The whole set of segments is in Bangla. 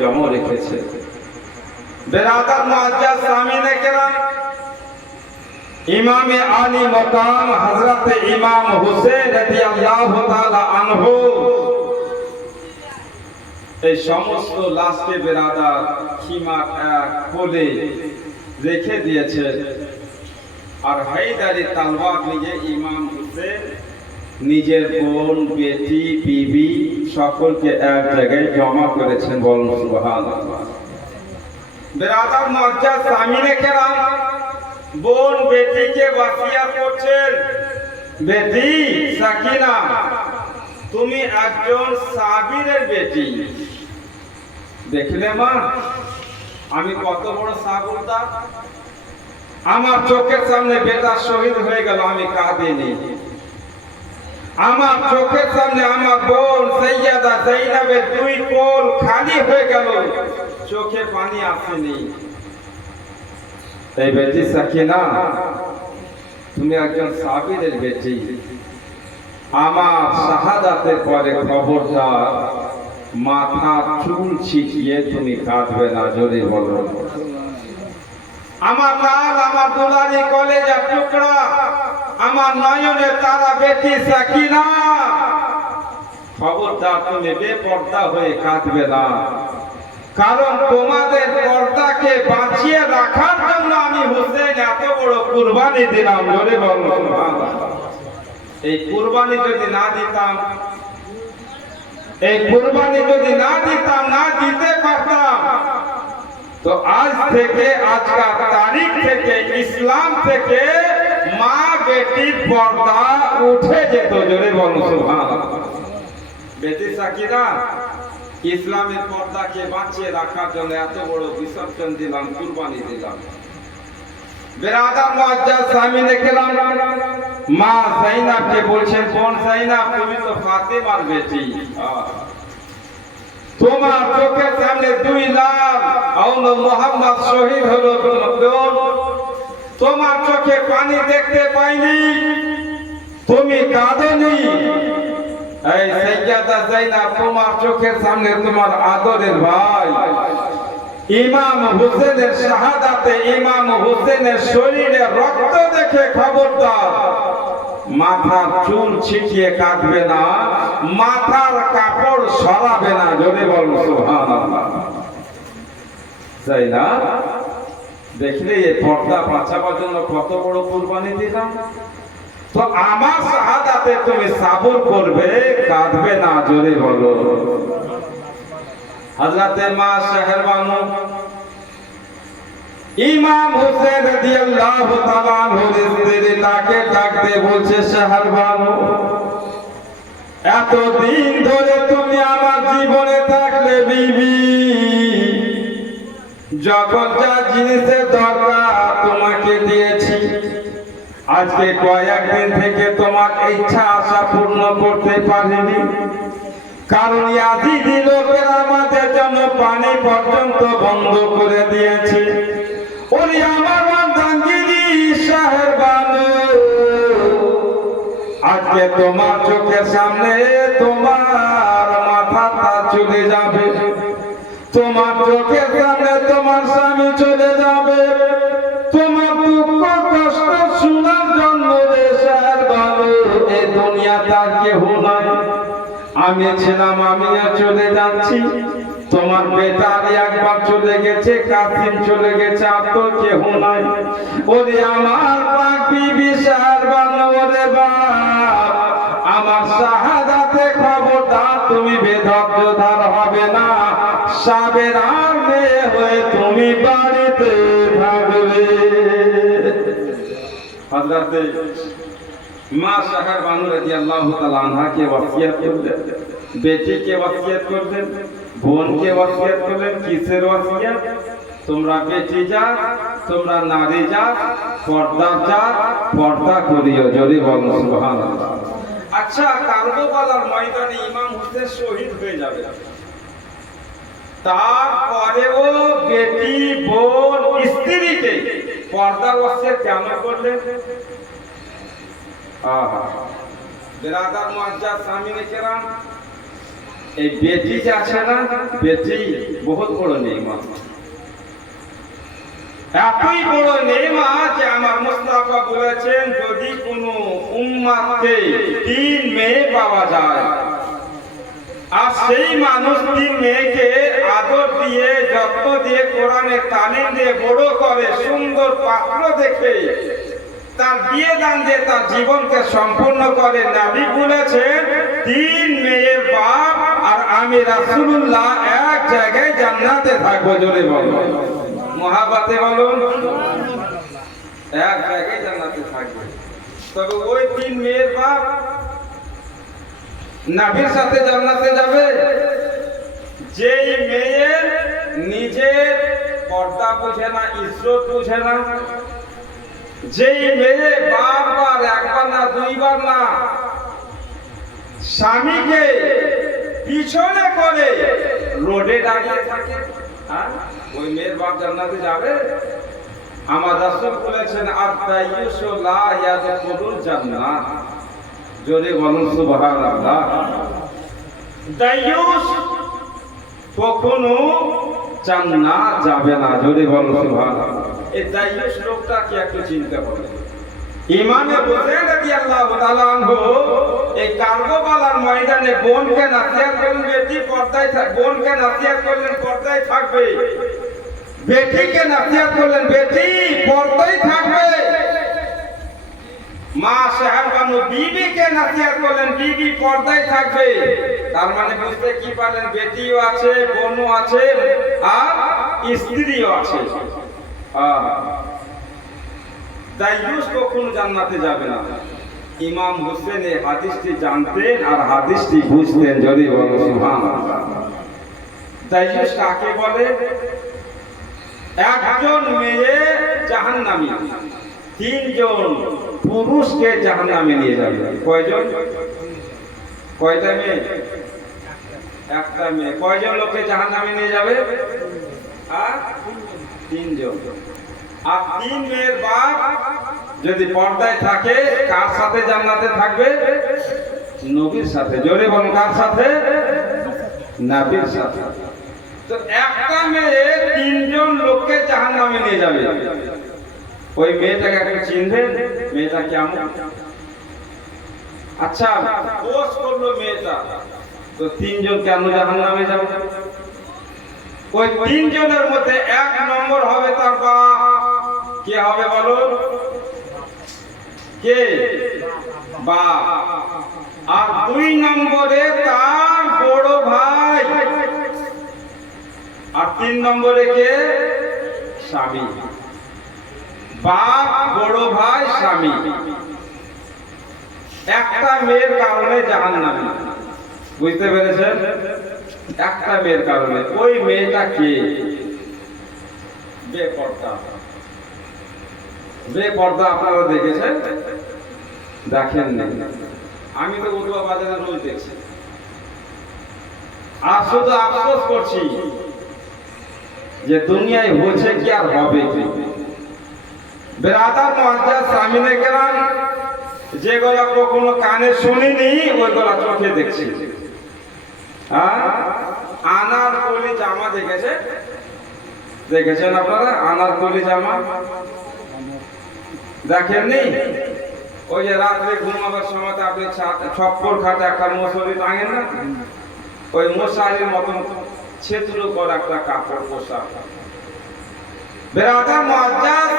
জমা রেখেছে। বেরাদার মুআজ্জাজ সামিনে কেরাম, ইমামে আলী মকাম হযরত ইমাম হুসেন রাদিয়াল্লাহু তাআলা আনহু এই সমস্ত লাশকে বেরাদার খিমার এক কোলে রেখে দিয়েছেন। আর হায়দারি তালওয়ার নিয়ে ইমাম হুসেন নিজের বোন, বেটি, বিবি সকলকে এক জায়গায় জমা করেছেন। বলুন সুবহানাল্লাহ। বেরাদার মুআজ্জাজ সামিনে কেরাম, বোন বেটিকে ওয়াসিয়াত করছেন, বেটি সাকিনা তুমি একজন সাবিরের বেটি। দেখলে মা আমি কত বড় সাবুরদার, আমার চোখের সামনে বেটা শহীদ হয়ে গেল, আমি কাঁদিনি। আমার চোখের সামনে আমার বোন সৈয়দা যায়েনাবের দুই কোল খালি হয়ে গেল, চোখে পানি আসেনি। এই বেটি সাকিনা তুমি একজন সাবিরের বেটি, আমার শাহাদাতের পরে খবরদার মাথা চুল ছিটিয়ে তুমি কাঁদবে না। জোরে বলো। আমার লাল, আমার দুলারি কলেজের টুকরা, আমার নয়নের তারা বেটি সাকিনা, খবরদার তুমি বেপর্দা হয়ে কাঁদবে না। কারণ তোমাদের পর্দাকে বাঁচিয়ে রাখার জন্য আমি হোসেন এত বড় কুরবানি দিলাম। জোরে বলো সুবহানাল্লাহ। এই কুরবানি যদি না দিতাম, এই কুরবানি যদি না দিতাম, না দিতে পারতাম, তো আজ থেকে, আজকাল তারিখ থেকে ইসলাম থেকে মা বেটির পর্দা উঠে যেত। জোরে বলো সুবহানাল্লাহ। বেটি সাকিনা ইসলামের পর্দাকে বাঁচিয়ে রাখার জন্য এত বড় বিসর্জন দিলাম, কুরবানি দিলাম। বেরাদার মুআজ্জাজ সামিনে কেরাম, মা যায়েনাবকে বলছেন, বোন যায়েনাব তুমি তো ফাতেমার বেটি, তোমার চোখের সামনে 2 লাখ আউলা মুহাম্মদ শহীদ হলো, তোমার চোখে পানি দেখতে পাইনি, তুমি কাঁদনি। এই সৈয়দা যায়েনাব তোমার চোখের সামনে তোমার আদরের ভাই ইমাম হুসেনের শাহাদাতে, ইমাম হুসেনের শরীরে রক্ত দেখে খবরদার মাথার চুল ছিটিয়ে কাঁদবে না, মাথার কাপড় সরাবে না। জোরে বলো সুবহানাল্লাহ। যায়েনাব দেখলে এই পর্দা বাঁচাবার জন্য কত বড় কুরবানি দিলাম। তো আমার শাহাদাতে তুমি সবর করবে, কাঁদবে না। জোরে বলো। হযরতে মা শাহরবানু ইমাম হুসেন রাদিয়াল্লাহু তাআলা আনহুর স্ত্রী তাকে ডাকতে বলছে, শাহরবানু এতদিন ধরে তুমি আমার জীবনে থাকলে বিবি, যখন যা জিনিসের দরকার তোমাকে দিয়েছি, আজকে কয়েকদিন থেকে তোমার ইচ্ছা আশা পূর্ণ করতে পারিনি, কারণ ইয়াজিদি লোকেরা আমাদের জন্য পানি পর্যন্ত বন্ধ করে দিয়েছে। ওরে আমার বান্দাগিরি শাহরবানু, আজকে তোমার চোখের সামনে তোমার মাথাটা চলে যাবে, তোমার চোখের সামনে তোমার স্বামী চলে যাবে, তোমার দুঃখ কষ্ট শোনার জন্য রে শাহরবানু এই দুনিয়াতে আর কেউ নাই। আমি ছিলাম, আমিও চলে যাচ্ছি, তোমার বেটার একবার চলে গেছে, কাসিম চলে গেছে, আর তো কেউ নাই। ওরে আমার পাক বিবি শাহরবানু, ওরে বাপ আমার শাহাদাতে খবরদার তুমি বেধৈর্যধার হবে না, সাবেরার মেয়ে হয়ে তুমি বাড়িতে থাকবে। হযরতে মা শাহরবানু রাদিয়াল্লাহু তাআলা আনহাকে ওয়াসিয়াত করলেন, বেটিকে ওয়াসিয়াত করলেন, বোনকে ওয়াসিয়াত করলেন। কিসের ওয়াসিয়াত? তোমরা বেটি যা, তোমরা নারী যা, পর্দা যা, পর্দা করিও। জোরে বলো সুবহানাল্লাহ। আচ্ছা, কারবালার ময়দানে ইমাম হুসেন শহীদ হয়ে যাবে, তারপরেও বেটি, বোন, স্ত্রীকে পর্দার ওয়াসিয়াত কেন করলেন? বেরাদার মুআজ্জাজ সামিনে কেরাম, এই বেটি যে আছে না, বেটি বহুত বড় নেয়ামত। এতই বড় নেয়ামত যে আমার মুস্তাফা বলেছেন, যদি কোনো উম্মতকে 3 মেয়ে পাওয়া যায়, আর সেই মানুষ 3 মেয়েকে আদর দিয়ে, যত্ন দিয়ে, কোরআনের তালিম দিয়ে বড় করে, সুন্দর পাত্র দেখে তার বিয়ে দান দিয়ে তার জীবনকে সম্পূর্ণ করে, নবী বলেছেন 3 মেয়ের বাপ আর আমি রাসূলুল্লাহ এক জায়গায় জান্নাতে থাকবো। জোরে বলুন, মহাব্বতে বলুন, এক জায়গায় জান্নাতে থাকবে। তবে ওই 3 মেয়ের বাপ নবীর সাথে জান্নাতে যাবে যেই মেয়ে নিজের পর্দা বুঝে না, ইজ্জত বুঝে না, যেই মেয়ে বারবার, একবার না, 2 বার না, স্বামীকে পিছনে করে রোডে দাঁড়িয়ে থাকে, ওই মেয়ের বাপ জান্নাতে যাবে। আমার রাসূল বলেছেন, আদ-দাইয়ুসু লা ইয়াদখুলুল জান্নাহ। জোরে বলুন সুবহানাল্লাহ। দাইয়ুস কখনো জান্নাত যাবে না। জোরে বলুন সুবহানাল্লাহ। এই দাইয়ুস লোকটা কি একটু চিন্তা করেন। ইমামে হোসেন রাদিয়াল্লাহু তাআলা আনহু এই কারবালার ময়দানে বোনকে নসিহত করলেন, বেটি পর্দায় থাক, বোনকে নসিহত করলেন পর্দায় থাকবে, বেটিকে নসিহত করলেন বেটি পর্দায় থাকবে, মা সাহেবানু বিবিকে নসিহত করলেন বিবি পর্দায় থাকবে। তার মানে বুঝতে কি পারলেন, বেটিও আছে, বোনও আছে, আর স্ত্রীও আছে। দাইয়ুস কখনো জান্নাতে যাবে না। ইমাম হোসেন এই হাদিসটি জানতেন আর হাদিসটি বুঝতেন। যদি বলো সুবহানাল্লাহ। দাইয়ুস কাকে বলে? একজন মেয়ে জাহান্নামী, 3 জন পুরুষকে জাহান্নামে নিয়ে যাবে। কয়জন? কয়টা মেয়ে? একটা মেয়ে। কয়জন লোককে জাহান্নামে নিয়ে যাবে? আর 3 জন। আর 3 মেয়ের বাপ যদি পর্দায় থাকে, কার সাথে জান্নাতে থাকবে? নবীর সাথে। জোরে বলুন, কার সাথে? নবীর সাথে। তো একটা মেয়ে 3 জন লোককে জাহান্নামে নিয়ে যাবে। ওই মেয়েটাকে আপনি চিনবেন? মেয়েটা কেমন? আচ্ছা, দোষ করলো মেয়েটা, তো 3 জন কেন জাহান্নামে যাবে? ওই 3 জনের মধ্যে 1 নম্বর হবে তার বাপ। কে হবে বলুন? কে? বাপ। আর 2 নম্বরে তার বড় ভাই। আর 3 নম্বরে কে? স্বামী। বাপ, বড় ভাই, স্বামী। একটা মেয়ের কারণে জাহান্নামে। বুঝতে পেরেছেন? একটা মেয়ের কারণে। ওই মেয়েটা কে? বেপর্দা। বেপর্দা আপনারা দেখেছেন? দেখেন না? আমি তো উদুয়া বাজারে রোজ দেখছি। আর শুধু আফসোস করছি যে দুনিয়ায় হচ্ছে কি আর হবে কি। বেরাদার মুআজ্জাজ সামিনে কেরাম, যেগুলো কখনো কানে শুনিনি ওইগুলো চোখে দেখছি। আনারকলি জামা দেখেছে? দেখেছেন আপনারা আনারকলি জামা? দেখেননি? ওই যে রাত্রে ঘুমাবার সময় আপনি ছপ্পর খাটে একটা মশারি টাঙেন না, ওই মশারির মতন ছিদ্র করা একটা কাপড় পোশাক। বেরাদার মুআজ্জাজ,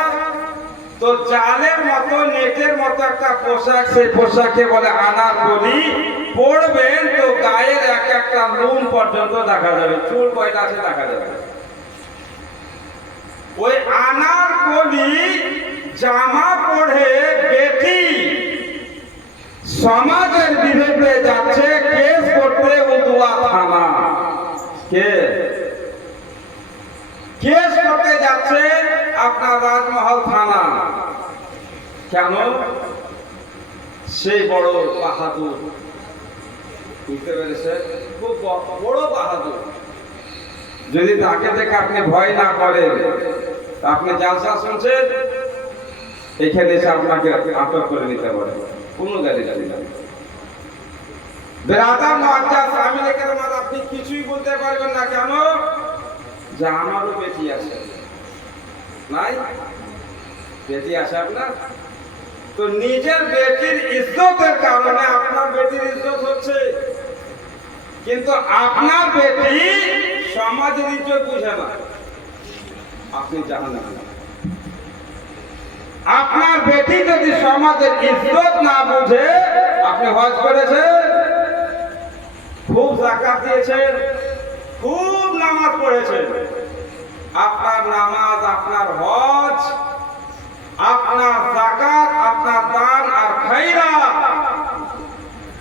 তো জালের মতো, নেটের মতো একটা পোশাক, সেই পোশাককে বলে আনারকলি। পরবেন তো গায়ের এক একটা লোম পর্যন্ত দেখা যাবে, চুল কয়টা আছে দেখা যাবে। ওই আনারকলি জামা পরে বেটি সমাজের বিরুদ্ধে যাচ্ছে কেস করতে উদুয়া থানা। কে কেস করতে যাচ্ছে? আপনার রাজমহল থানা। কেন? সেই বড় বাহাদুর। বুঝতে পেরেছে? খুব বড় বাহাদুর। যদি তাকে দেখে আপনি ভয় না করেন, আপনি জালসা শুনছেন, এখানে এসে আপনাকে আটক করে নিতে পারে, কোনো গাড়ি যাবে না। বেরাদার মুআজ্জাজ সামিনে কেরাম, আপনি কিছুই বলতে পারবেন না কেন? যে আমারও বেটি আছে। নাই বেটি আছে আপনার? তো নিজের বেটির ইজ্জতের কারণে আপনার বেটির ইজ্জত হচ্ছে, কিন্তু আপনার বেটি সমাজের ইজ্জত বুঝে না, আপনি জাহান্নামে। আপনার বেটি যদি সমাজের ইজ্জত না বুঝে, আপনি হজ করেছেন, খুব যাকাত দিয়েছেন, খুব নামাজ পড়েছেন, আপনার নামাজ, আপনার হজ, আপনার যাকাত, আপনার দান আর খায়রাত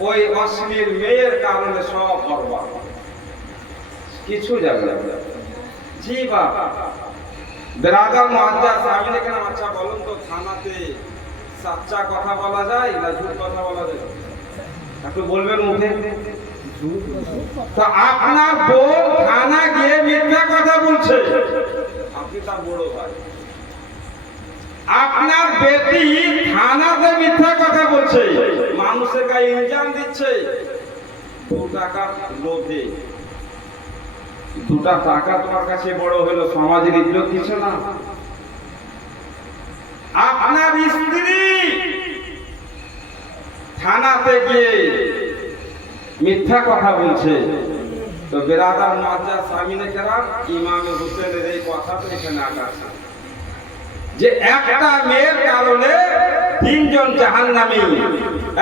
ওই অশ্লীল মেয়ের কারণে সব বরবাদ, কিছু যাবে না। জি বাবা, বেরাদার মুআজ্জাজ সামিনে কেরাম, আচ্ছা বলুন তো, থানাতে সাচ্চা কথা বলা যায় না ঝুট কথা বলা যায়? একটু বলবেন মুখে। তো আপনার বউ থানা গিয়ে মিথ্যা কথা বলছে, আপনি তার বড় ভাই। আপনার বেটি থানাতে মিথ্যা কথা বলছে, মানুষের গায়ে ইলজাম দিচ্ছে 2 টাকার লোভে। 2 টাকা তোমার কাছে বড় হলো, সমাজের ইজ্জত কিছু না। আপনার স্ত্রী থানাতে গিয়ে মিথ্যা কথা বলছে, তো বেরাদার মুআজ্জাজ সামিনে কেরাম, ইমাম হোসেনের এই কথাটা এখানে আগাছে যে একটা মেয়ের কারণে 3 জন জাহান্নামী।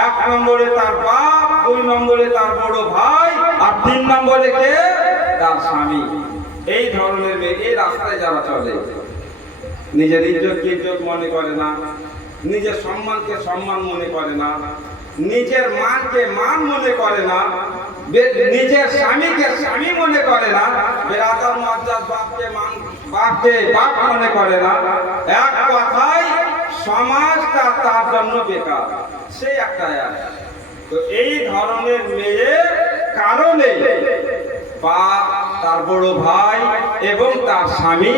1 নম্বরে তার বাপ, 2 নম্বরে তার বড় ভাই, আর 3 নম্বরে কে? তার স্বামী। এই ধরনের মেয়ে এই রাস্তায় যারা চলে, নিজের ইজ্জতকে ইজ্জত মনে করে না, নিজের সম্মানকে সম্মান মনে করে না, নিজের মানকে মান মনে করে না, নিজের স্বামীকে স্বামী মনে করে না, বেরাদার মুআজ্জাজ বাপকে বাপ মনে করে না। এক কথায় সমাজটা তার জন্য বেকার, সেই একটা। তো এই ধরনের মেয়ে কারণে বাপ, তার বড় ভাই এবং তার স্বামী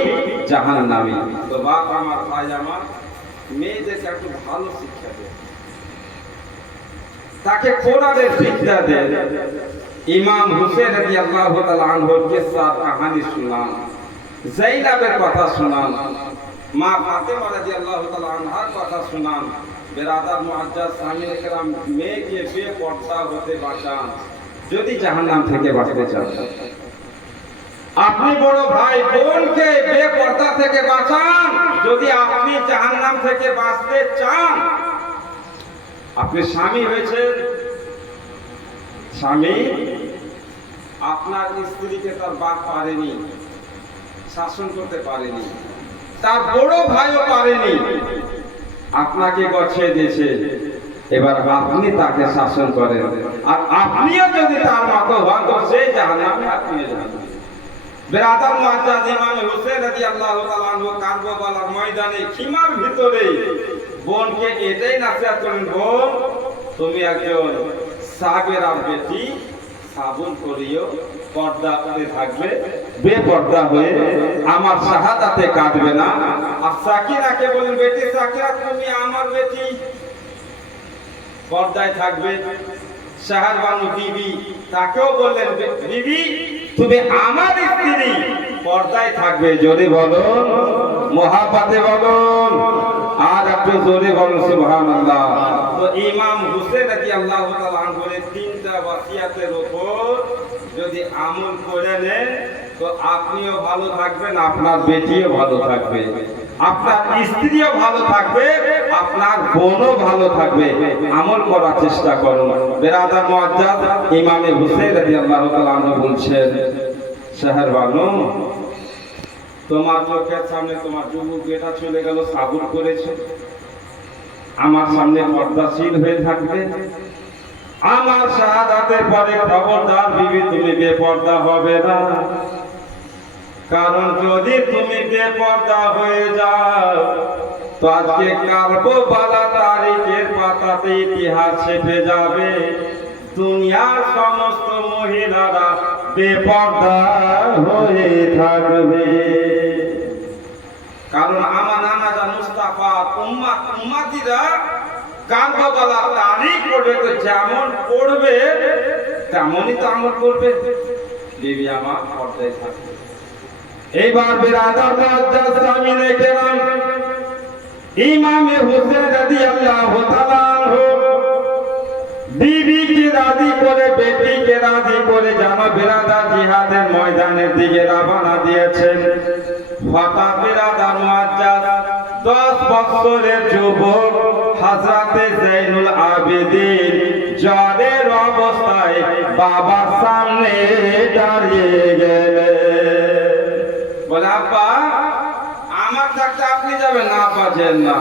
জাহান্নামী। তো বাপ আমার, ভাই আমার, মেয়েদেরকে একটু ভালো শিক্ষা দেয়, তাকে কোরআনের শিক্ষা দেয়। ইমাম হুসেন রাদিয়াল্লাহু তাআলা আনহুর কিসসা কাহিনী শুনান, যায়েনাবের কথা শুনান, মা ফাতেমা রাদিয়াল্লাহু তাআলা আনহার কথা শুনান। বেরাদার মুআজ্জাজ সামিনে কেরাম, মেয়েকে বেপর্দা হতে বাঁচান যদি জাহান্নাম থেকে বাঁচতে চান। আপনি বড় ভাই বোনকে বেপর্দা থেকে বাঁচান যদি আপনি জাহান্নাম থেকে বাঁচতে চান। আপনি স্বামী হয়েছেন, স্বামী আপনার স্ত্রীকে তার বাপ পারেনি, শাসন করতে পারেনি, তার বড় ভাইও পারেনি, আপনাকে গছিয়ে দিয়েছে, এবার আপনি তাকে শাসন করেন, আর আপনিও যদি তার মতো হন তো সেই জাহান্নামে, আপনিও জাহান্নামে। বেরাদার মুআজ্জাজ ইমাম হোসেন রাদিয়াল্লাহু তাআলা আনহু কারবালার ময়দানে খিমার ভিতরে বোনকে এটাই নসিহত করেন, বোন তুমি একজন সাবেরার বেটি, সাবুন করিও, পর্দা করে থাকবে, বেপর্দা হয়ে আমার শাহাদাতে কাটবে না। আর সাকিরাকে বলেন, বেটি সাকিরা তুমি আমার বেটি, পর্দায় থাকবে। শাহরবানু বিবি, তাকেও বললেন, বিবি তুমি আমার স্ত্রী, পর্দায় থাকবে। জোরে বলুন, মহাপাতে বলুন, আর একটু জোরে বলুন সুবহানাল্লাহ। তো ইমাম হুসেন রাদিয়াল্লাহু তাআলা আনহুর 3টা ওয়াসিয়াতের উপর যদি আমল করে নেন তো আপনিও ভালো থাকবেন, আপনার বেটিও ভালো থাকবে, আপনার স্ত্রীও ভালো থাকবে, আপনার বোনও ভালো থাকবে। আমল করার চেষ্টা করুন। বেরাদার মুআজ্জাজ ইমাম হুসেন রাদিয়াল্লাহু তাআলা আনহু বলছেন, শাহরবানু তোমার চোখের সামনে তোমার যুবক বেটা চলে গেল, সাবুর করেছে, আমার সামনে পর্দাশীল হয়ে থাকবে। আমার শাহাদাতের পরে খবরদার বিবি তুমি বেপর্দা হবে না, কারণ যদি তুমি বেপর্দা হয়ে যাও তো আজকে কারবালা তারিখের পাতাতে ইতিহাস ছেপে যাবে, দুনিয়ার সমস্ত মহিলারা বেপর্দা হয়ে থাকবে। কারণ আমার নানা মুস্তাফা উম্মাতিরা কারবালা তারিখ পড়বে, তো যেমন পড়বে তেমনই তো আমল করবে। বিবি আমার পর্দায় থাকবে। এইবার বিরাদার মুআজ্জাজ সামিনে কেরাম, ইমামে হুসেন রাদিয়াল্লাহু তাআলা আনহু বিবিকে রাজি করে, বেটিকে রাজি করে যেন বিরাদার জিহাদের ময়দানের দিকে রওনা দিয়েছেন। হঠাৎ বিরাদার মুআজ্জাজ 10 বছরের যুবক হযরতে যায়নুল আবেদিন জ্বরের অবস্থায় বাবার সামনে দাঁড়িয়ে গেলেন। বলে, আব্বা আমার থাকতে আপনি যাবেন না? পাচ্ছেন না,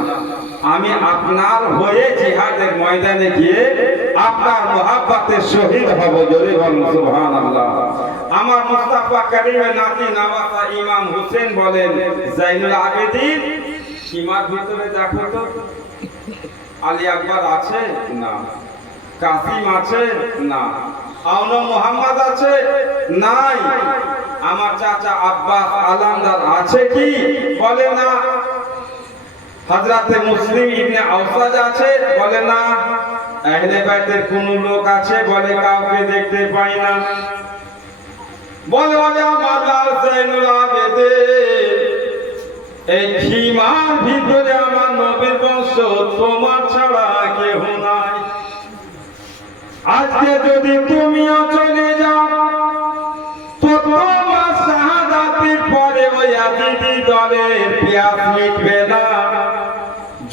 আমি আপনার হয়ে জিহাদের ময়দানে গিয়ে আপনার মহাব্বতে শহীদ হব। জোরে বলুন সুবহানাল্লাহ। আমার মুস্তাফা কারীমের নাতি নওয়াসা ইমাম হোসেন বলেন, যায়নুল আবেদিন সীমার ভিতরে দেখো তো আলী আকবর আছে না, কাসিম আছে না, আওনা মোহাম্মদ আছে নাই, আমার চাচা আব্বাস আলামদার আছে কি? বলে না। হযরতে মুসলিম ইবনে আওসাজ আছে? বলে না। আহলে বাইতের কোন লোক আছে? বলে কাউকে দেখতে পাই না। বলে আমার যায়নুল আবেদিন এই সীমার ভিতরে আমার নবীর বংশ তোমার ছাড়া কেউ নাই। আজকে যদি তুমিও চলে যাও তো তোমার শাহাদাতের পরে ওই ইয়াজিদি দলের পিয়াস মিটবে না,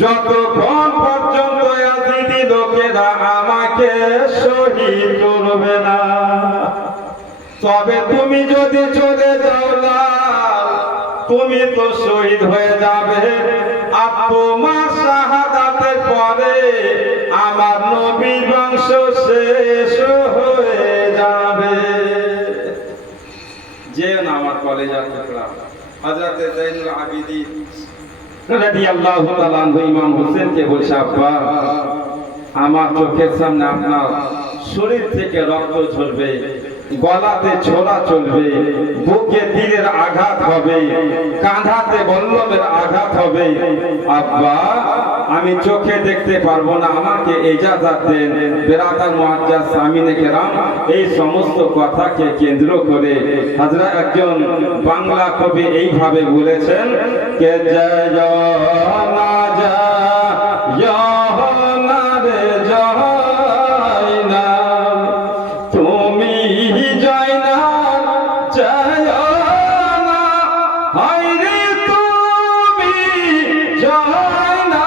যতক্ষণ পর্যন্ত ইয়াজিদি লোকেরা আমাকে শহীদ করবে না। তবে তুমি যদি চলে যাও না, তুমি তো শহীদ হয়ে যাবে, আর তোমার শাহাদাতের পরে আমার নবীর বংশ শেষ হয়ে যাবে। যে না আমার কলেজের টুকরা হযরতে যায়নুল আবেদিন রাদিয়াল্লাহু তাআলা আনহু ইমাম হোসেনকে বলছে, আব্বা আমার চোখের সামনে আপনার শরীর থেকে রক্ত ঝরবে, গলাতে ছোড়া চলবে, বুকে তীরের আঘাত হবে, কাঁধাতে বল্লমের আঘাত হবে। আব্বা আমি চোখে দেখতে পারবো না, আমাকে ইজাজত দেন। বিরাদার মুআজ্জাজ সামিনে কেরাম এই সমস্ত কথাকে কেন্দ্র করে হযরত একজন বাংলা কবি এইভাবে বলেছেন কে জয় না জয় না রে জয় না, তুমি জয় না জয় না, হায় রে তুমি জয় না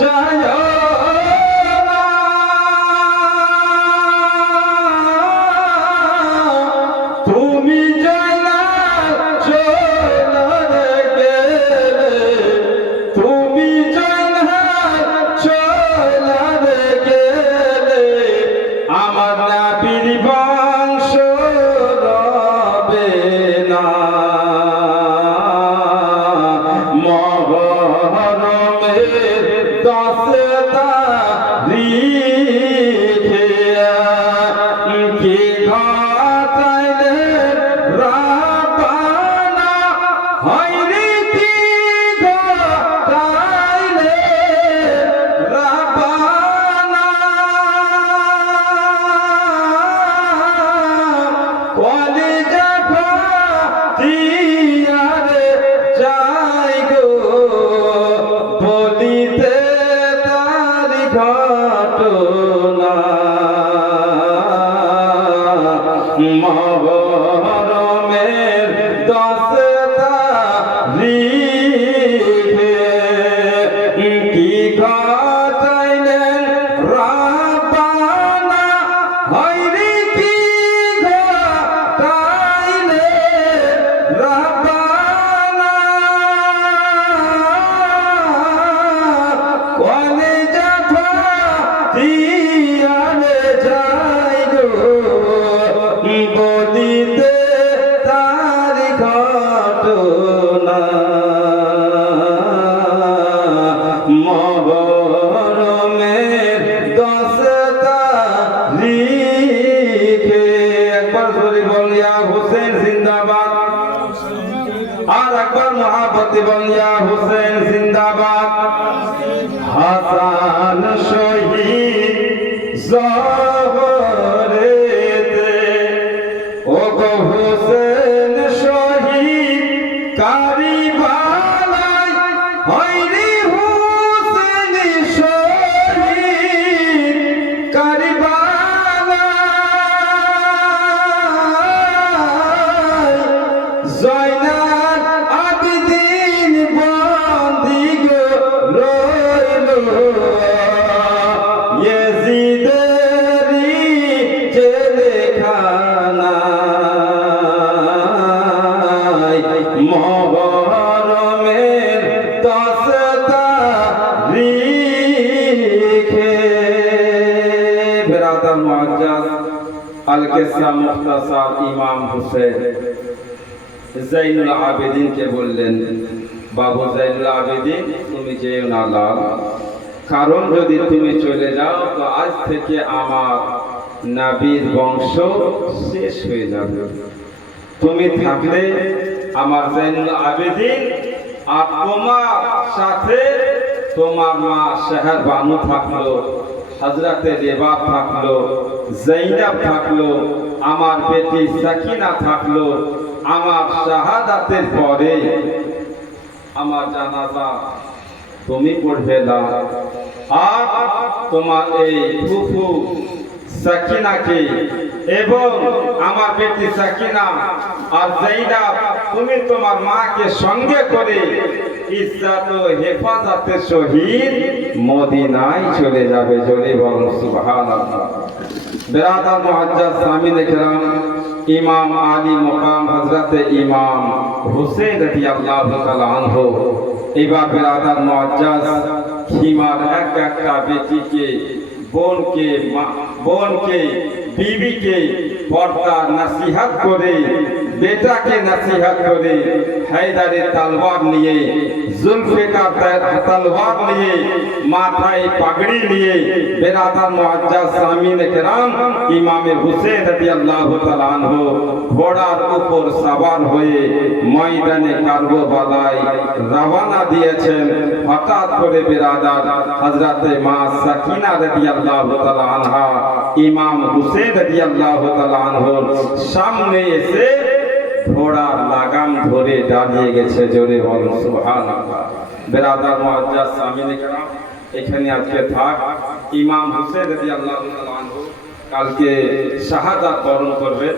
জয় না, তুমি জয় না জয় না রে গেলে, তুমি জয় না জয় না রে গেলে, আমার নবীর বংশ রবে না। মহরমের 10 তারিখে কি ঘটাইলে রাব্বানা, হায় রে কি ঘটাইলে রাব্বানা, কলিজা ফাটিয়া রে যাই গো, বলিতে তারি ঘটনা। মহরমের 10 তারিখে কি ঘটাইলেন রাব্বানা, হায় রে কি ঘটাইলেন রাব্বানা, কলিজা ফাটিয়া রে যাই গো, বলিতে তারি ঘটনা। মহরমের 10 তারিখে একবার জোরে বলিয়া হোসেন জিন্দাবাদ, আর একবার মহাপতি বলিয়া হোসেন জিন্দাবাদ। হাসান শহীদ জহরে জয়নাল আবেদিন বন্দী গো রইল ইয়েজিদেরই জেলখানায় মুহররমের 10 তারিখে। বিরাদার মুআজ্জাজ আল কিসসা মুখতাসার ইমাম হুসেন জাইনুল আবেদিনকে বললেন, বাবু জাইনুল আবেদিন তুমি যেও না লাল, কারণ যদি তুমি চলে যাও তো আজ থেকে আমার নবীর বংশ শেষ হয়ে যাবে। তুমি থাকলে আমার জাইনুল আবেদিন আর তোমার সাথে তোমার মা শেহর বানু থাকলো, হযরতে রেবা থাকলো, জাইনাব থাকলো, আমার বেটি সাকিনা থাকলো। আমার শাহাদাতের পরে আমার জানাজা তুমি পড়বে না, আর তোমার এই ফুফু সাকিনাকে এবং আমার বেটি সাকিনা আর জাইনাব তুমি তোমার মাকে সঙ্গে করে ইজ্জত ও হেফাজতের সহিত মদিনায় চলে যাবে। জোরে বলুন সুবহানাল্লাহ। বিরাদার মুআজ্জাজ সামিনে কেরাম, ইমাম আলী মুকাম হযরতে ইমাম হুসেন রাদিয়াল্লাহু তাআলা আনহু এবার বিরাদার মুআজ্জাজ খিমার এক একটা বেটিকে, বোনকে বিবিকে পর্দার নসিহত করে, বেটাকে নসিহত করে, হায়দারের তলওয়ার নিয়ে, জুলফিকার তলওয়ার নিয়ে, মাথায় পাগড়ি নিয়ে বিরাদার মুআজ্জাজ সামিনে কেরাম ইমামে হুসেন রাদিয়াল্লাহু তাআলা আনহু ঘোড়ার উপর সওয়ার হয়ে ময়দানে কারবালায় রওনা দিয়েছেন। হঠাৎ করে বিরাদার হযরতে মা সাকিনা রাদিয়াল্লাহু তাআলা আনহা ইমাম হুসেন রাদিয়াল্লাহু তাআলা আনহুর সামনে এসে ঘোড়ার লাগাম ধরে দাঁড়িয়ে গেছে। জোরে বলুন সুবহানাল্লাহ। বিরাদার মুআজ্জাজ সামিনে কেরাম, এখানে আজকে থাক। ইমাম হুসেন রাদিয়াল্লাহু তাআলা আনহু কালকে শাহাদাত বরণ করবে।